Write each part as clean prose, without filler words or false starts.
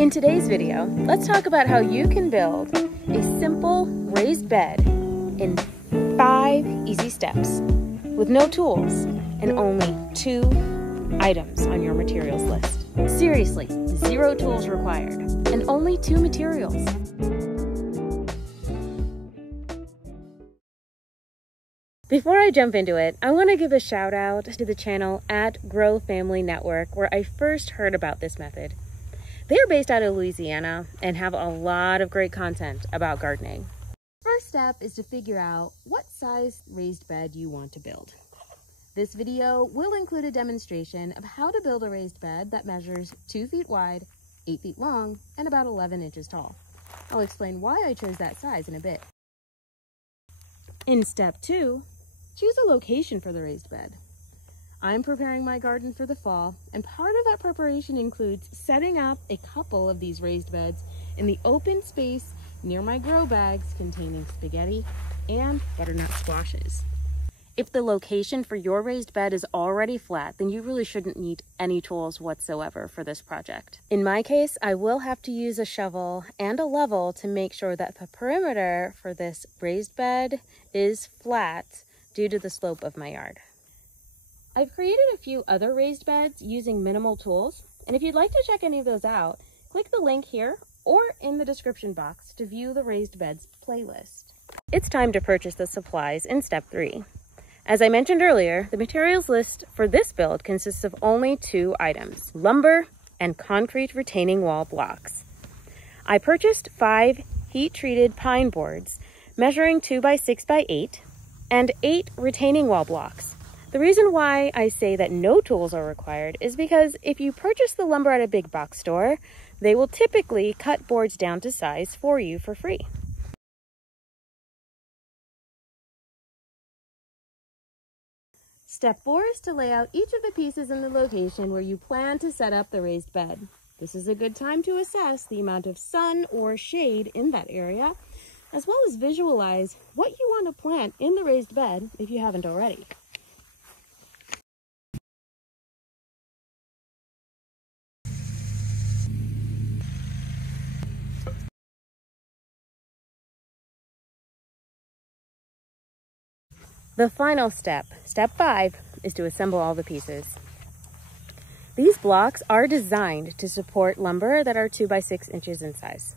In today's video, let's talk about how you can build a simple raised bed in 5 easy steps with no tools and only 2 items on your materials list. Seriously, 0 tools required and only 2 materials. Before I jump into it, I want to give a shout out to the channel @GrowFamilyNetwork, where I first heard about this method. They are based out of Louisiana and have a lot of great content about gardening. First step is to figure out what size raised bed you want to build. This video will include a demonstration of how to build a raised bed that measures 2 feet wide, 8 feet long, and about 11 inches tall. I'll explain why I chose that size in a bit. In step 2, choose a location for the raised bed. I'm preparing my garden for the fall, and part of that preparation includes setting up a couple of these raised beds in the open space near my grow bags containing spaghetti and butternut squashes. If the location for your raised bed is already flat, then you really shouldn't need any tools whatsoever for this project. In my case, I will have to use a shovel and a level to make sure that the perimeter for this raised bed is flat due to the slope of my yard. I've created a few other raised beds using minimal tools, and if you'd like to check any of those out, click the link here or in the description box to view the raised beds playlist. It's time to purchase the supplies in step 3. As I mentioned earlier, the materials list for this build consists of only 2 items: lumber and concrete retaining wall blocks. I purchased 5 heat-treated pine boards measuring 2 by 6 by 8 and 8 retaining wall blocks. The reason why I say that no tools are required is because if you purchase the lumber at a big box store, they will typically cut boards down to size for you for free. Step 4 is to lay out each of the pieces in the location where you plan to set up the raised bed. This is a good time to assess the amount of sun or shade in that area, as well as visualize what you want to plant in the raised bed if you haven't already. The final step, step 5, is to assemble all the pieces. These blocks are designed to support lumber that are 2 by 6 inches in size.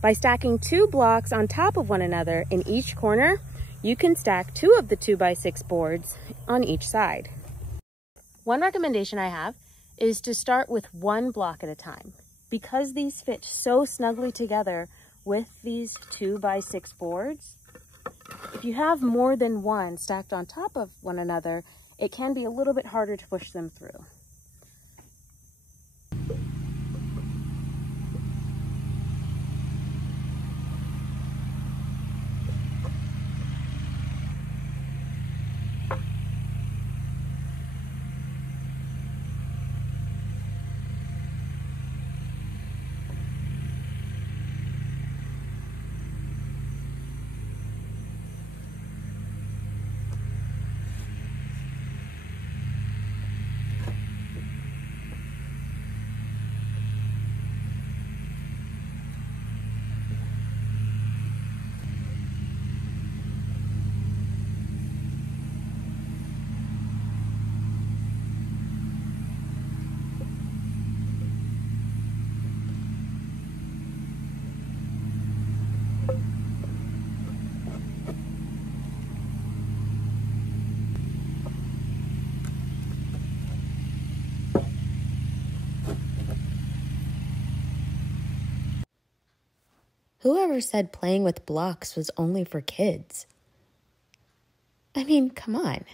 By stacking 2 blocks on top of one another in each corner, you can stack 2 of the 2 by 6 boards on each side. One recommendation I have is to start with 1 block at a time. Because these fit so snugly together with these 2 by 6 boards, if you have more than 1 stacked on top of one another, it can be a little bit harder to push them through. Whoever said playing with blocks was only for kids? I mean, come on.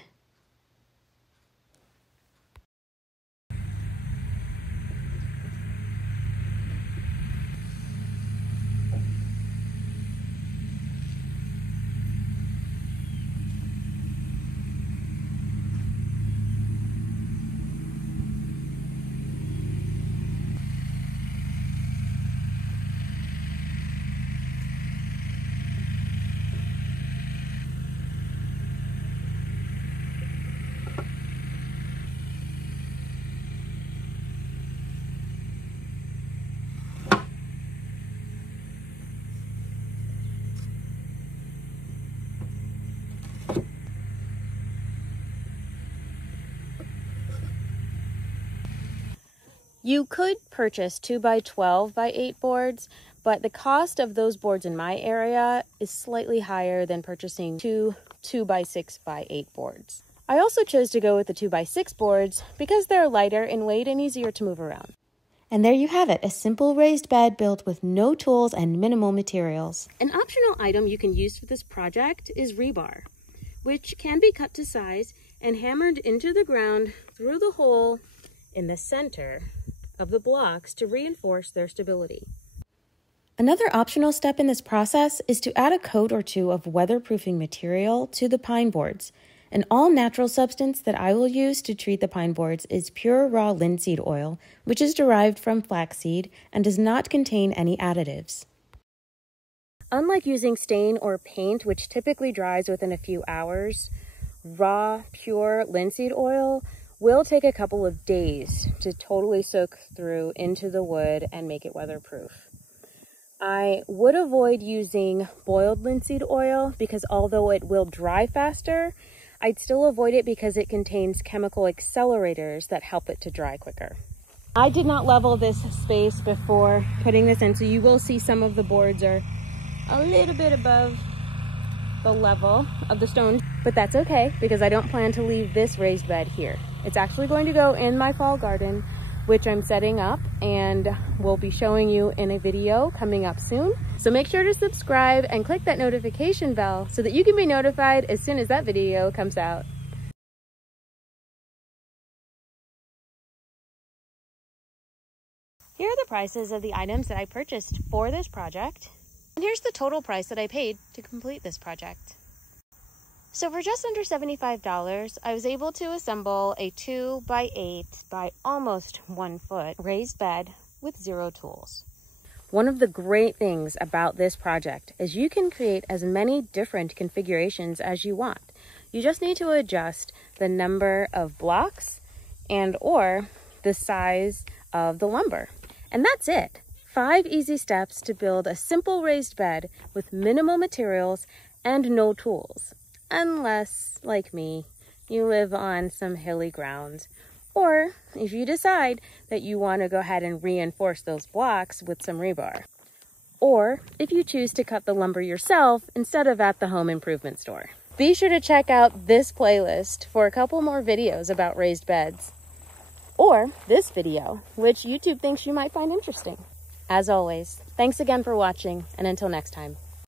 You could purchase 2x12x8 boards, but the cost of those boards in my area is slightly higher than purchasing two 2x6x8 boards. I also chose to go with the 2x6 boards because they're lighter in weight and easier to move around. And there you have it, a simple raised bed built with no tools and minimal materials. An optional item you can use for this project is rebar, which can be cut to size and hammered into the ground through the hole in the center of the blocks to reinforce their stability. Another optional step in this process is to add a coat or two of weatherproofing material to the pine boards. An all-natural substance that I will use to treat the pine boards is pure raw linseed oil, which is derived from flaxseed and does not contain any additives. Unlike using stain or paint, which typically dries within a few hours, raw, pure linseed oil will take a couple of days to totally soak through into the wood and make it weatherproof. I would avoid using boiled linseed oil because although it will dry faster, I'd still avoid it because it contains chemical accelerators that help it to dry quicker. I did not level this space before putting this in, so you will see some of the boards are a little bit above the level of the stone, but that's okay because I don't plan to leave this raised bed here. It's actually going to go in my fall garden, which I'm setting up and will be showing you in a video coming up soon. So make sure to subscribe and click that notification bell so that you can be notified as soon as that video comes out. Here are the prices of the items that I purchased for this project. And here's the total price that I paid to complete this project. So for just under $75, I was able to assemble a 2x8 by almost 1 foot raised bed with 0 tools. One of the great things about this project is you can create as many different configurations as you want. You just need to adjust the number of blocks and or the size of the lumber. And that's it. 5 easy steps to build a simple raised bed with minimal materials and no tools. Unless, like me, you live on some hilly ground, or if you decide that you want to go ahead and reinforce those blocks with some rebar, or if you choose to cut the lumber yourself instead of at the home improvement store. Be sure to check out this playlist for a couple more videos about raised beds, or this video, which YouTube thinks you might find interesting. As always, thanks again for watching, and until next time.